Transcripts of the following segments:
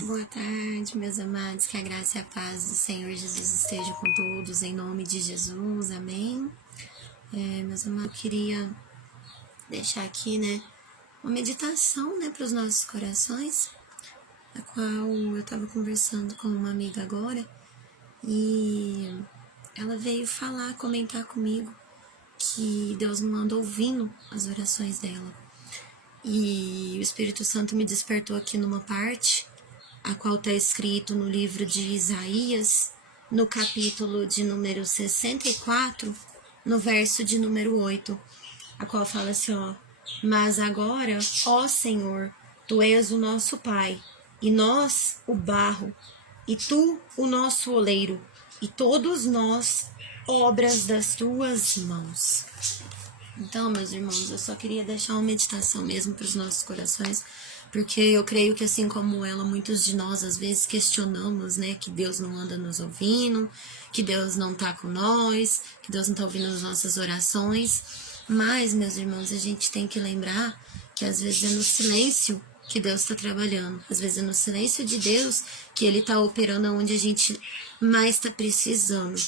Boa tarde, meus amados, que a graça e a paz do Senhor Jesus esteja com todos, em nome de Jesus, amém. Meus amados, eu queria deixar aqui, uma meditação, para os nossos corações, a qual eu estava conversando com uma amiga agora, e ela veio comentar comigo, que Deus não anda ouvindo as orações dela. E o Espírito Santo me despertou aqui numa parte, a qual está escrito no livro de Isaías, no capítulo de número 64, no verso de número 8, a qual fala assim, mas agora, ó Senhor, Tu és o nosso Pai, e nós o barro, e Tu o nosso oleiro, e todos nós obras das Tuas mãos. Então, meus irmãos, eu só queria deixar uma meditação mesmo para os nossos corações, porque eu creio que assim como ela, muitos de nós às vezes questionamos, que Deus não anda nos ouvindo, que Deus não está com nós, que Deus não está ouvindo as nossas orações. Mas, meus irmãos, a gente tem que lembrar que às vezes é no silêncio que Deus está trabalhando. Às vezes é no silêncio de Deus que Ele está operando onde a gente mais está precisando.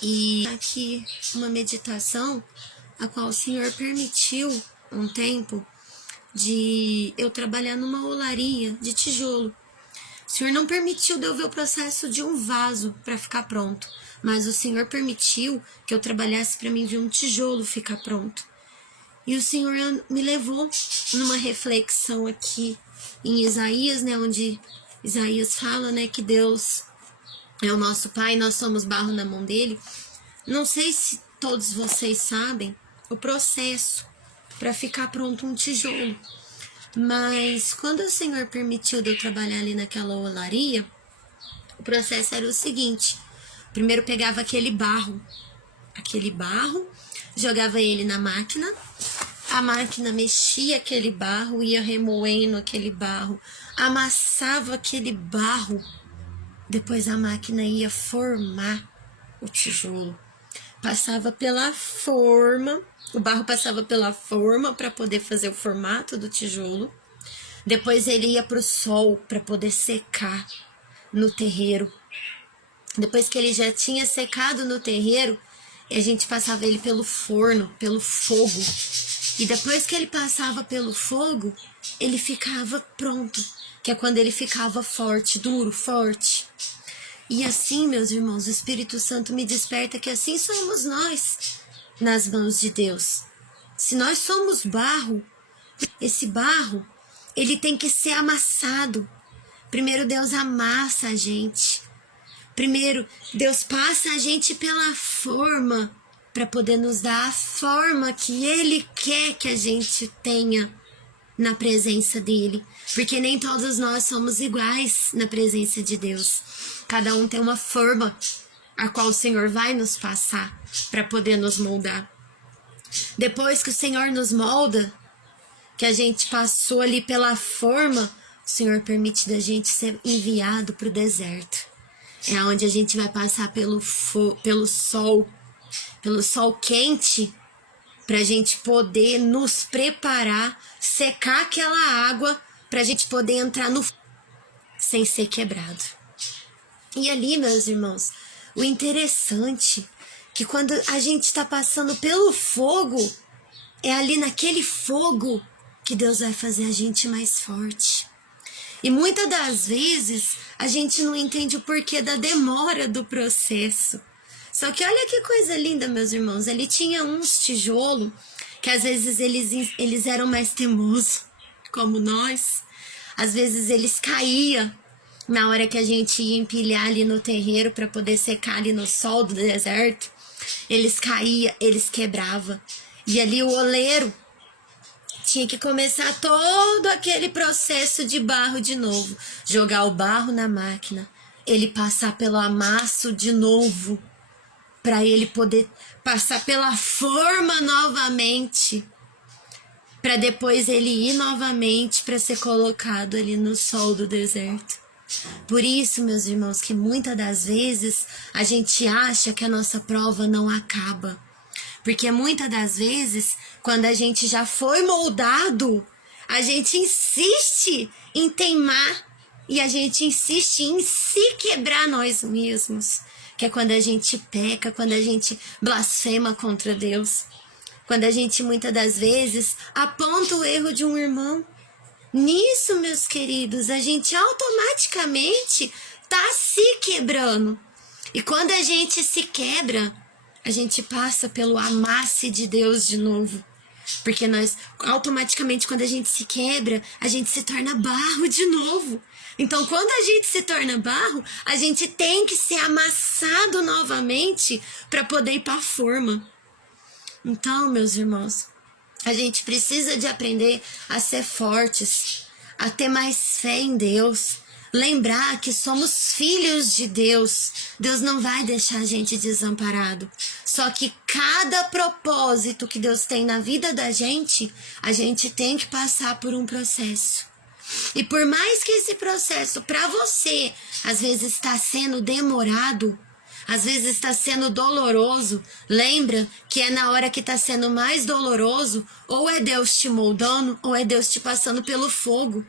E aqui uma meditação a qual o Senhor permitiu um tempo de eu trabalhar numa olaria de tijolo. O Senhor não permitiu de eu ver o processo de um vaso para ficar pronto, mas o Senhor permitiu que eu trabalhasse para mim ver um tijolo ficar pronto. E o Senhor me levou numa reflexão aqui em Isaías, onde Isaías fala, que Deus é o nosso Pai, nós somos barro na mão dele. Não sei se todos vocês sabem o processo para ficar pronto um tijolo. Mas quando o Senhor permitiu de eu trabalhar ali naquela olaria, o processo era o seguinte: primeiro pegava aquele barro, jogava ele na máquina, a máquina mexia aquele barro, ia remoendo aquele barro, amassava aquele barro, depois a máquina ia formar o tijolo. Passava pela forma, o barro passava pela forma para poder fazer o formato do tijolo. Depois ele ia para o sol para poder secar no terreiro. Depois que ele já tinha secado no terreiro, a gente passava ele pelo forno, pelo fogo. E depois que ele passava pelo fogo, ele ficava pronto, que é quando ele ficava forte, duro, forte. E assim, meus irmãos, o Espírito Santo me desperta que assim somos nós nas mãos de Deus. Se nós somos barro, esse barro, ele tem que ser amassado. Primeiro Deus amassa a gente. Primeiro Deus passa a gente pela forma para poder nos dar a forma que Ele quer que a gente tenha na presença dele, porque nem todos nós somos iguais na presença de Deus. Cada um tem uma forma a qual o Senhor vai nos passar para poder nos moldar. Depois que o Senhor nos molda, que a gente passou ali pela forma, o Senhor permite da gente ser enviado para o deserto. É onde a gente vai passar pelo sol quente, para a gente poder nos preparar, secar aquela água, para a gente poder entrar no sem ser quebrado. E ali, meus irmãos, o interessante que quando a gente está passando pelo fogo, é ali naquele fogo que Deus vai fazer a gente mais forte. E muitas das vezes a gente não entende o porquê da demora do processo. Só que olha que coisa linda, meus irmãos. Ele tinha uns tijolos que às vezes eles eram mais teimosos, como nós. Às vezes eles caíam na hora que a gente ia empilhar ali no terreiro para poder secar ali no sol do deserto. Eles caíam, eles quebravam. E ali o oleiro tinha que começar todo aquele processo de barro de novo. Jogar o barro na máquina, ele passar pelo amasso de novo, para ele poder passar pela forma novamente, para depois ele ir novamente para ser colocado ali no sol do deserto. Por isso, meus irmãos, que muitas das vezes a gente acha que a nossa prova não acaba. Porque muitas das vezes, quando a gente já foi moldado, a gente insiste em teimar e a gente insiste em se quebrar nós mesmos. Que é quando a gente peca, quando a gente blasfema contra Deus. Quando a gente, muitas das vezes, aponta o erro de um irmão. Nisso, meus queridos, a gente automaticamente está se quebrando. E quando a gente se quebra, a gente passa pelo amasse de Deus de novo. Porque nós, automaticamente, quando a gente se quebra, a gente se torna barro de novo. Então, quando a gente se torna barro, a gente tem que ser amassado novamente para poder ir para a forma. Então, meus irmãos, a gente precisa de aprender a ser fortes, a ter mais fé em Deus, lembrar que somos filhos de Deus. Deus não vai deixar a gente desamparado. Só que cada propósito que Deus tem na vida da gente, a gente tem que passar por um processo. E por mais que esse processo para você às vezes está sendo demorado, às vezes está sendo doloroso, lembra que é na hora que está sendo mais doloroso, ou é Deus te moldando, ou é Deus te passando pelo fogo,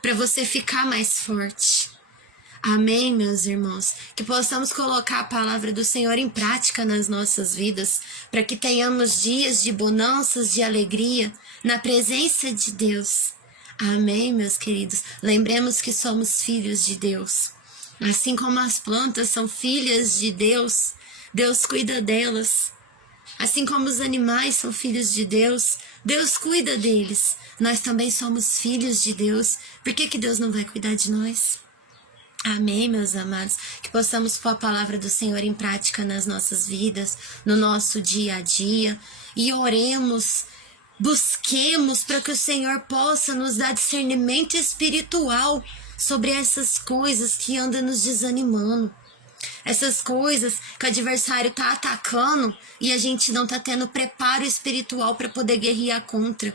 para você ficar mais forte. Amém, meus irmãos? Que possamos colocar a palavra do Senhor em prática nas nossas vidas, para que tenhamos dias de bonanças, de alegria, na presença de Deus. Amém, meus queridos? Lembremos que somos filhos de Deus. Assim como as plantas são filhas de Deus, Deus cuida delas. Assim como os animais são filhos de Deus, Deus cuida deles. Nós também somos filhos de Deus. Por que Deus não vai cuidar de nós? Amém, meus amados? Que possamos pôr a palavra do Senhor em prática nas nossas vidas, no nosso dia a dia. E oremos, busquemos para que o Senhor possa nos dar discernimento espiritual sobre essas coisas que andam nos desanimando. Essas coisas que o adversário está atacando e a gente não está tendo preparo espiritual para poder guerrear contra.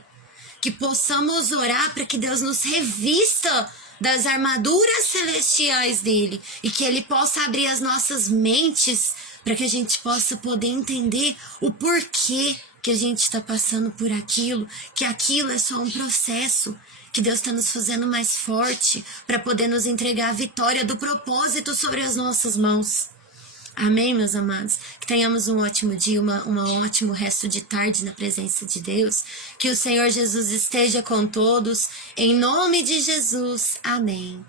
Que possamos orar para que Deus nos revista das armaduras celestiais dele e que ele possa abrir as nossas mentes para que a gente possa poder entender o porquê que a gente está passando por aquilo, que aquilo é só um processo, que Deus está nos fazendo mais forte para poder nos entregar a vitória do propósito sobre as nossas mãos. Amém, meus amados? Que tenhamos um ótimo dia, um ótimo resto de tarde na presença de Deus. Que o Senhor Jesus esteja com todos. Em nome de Jesus. Amém.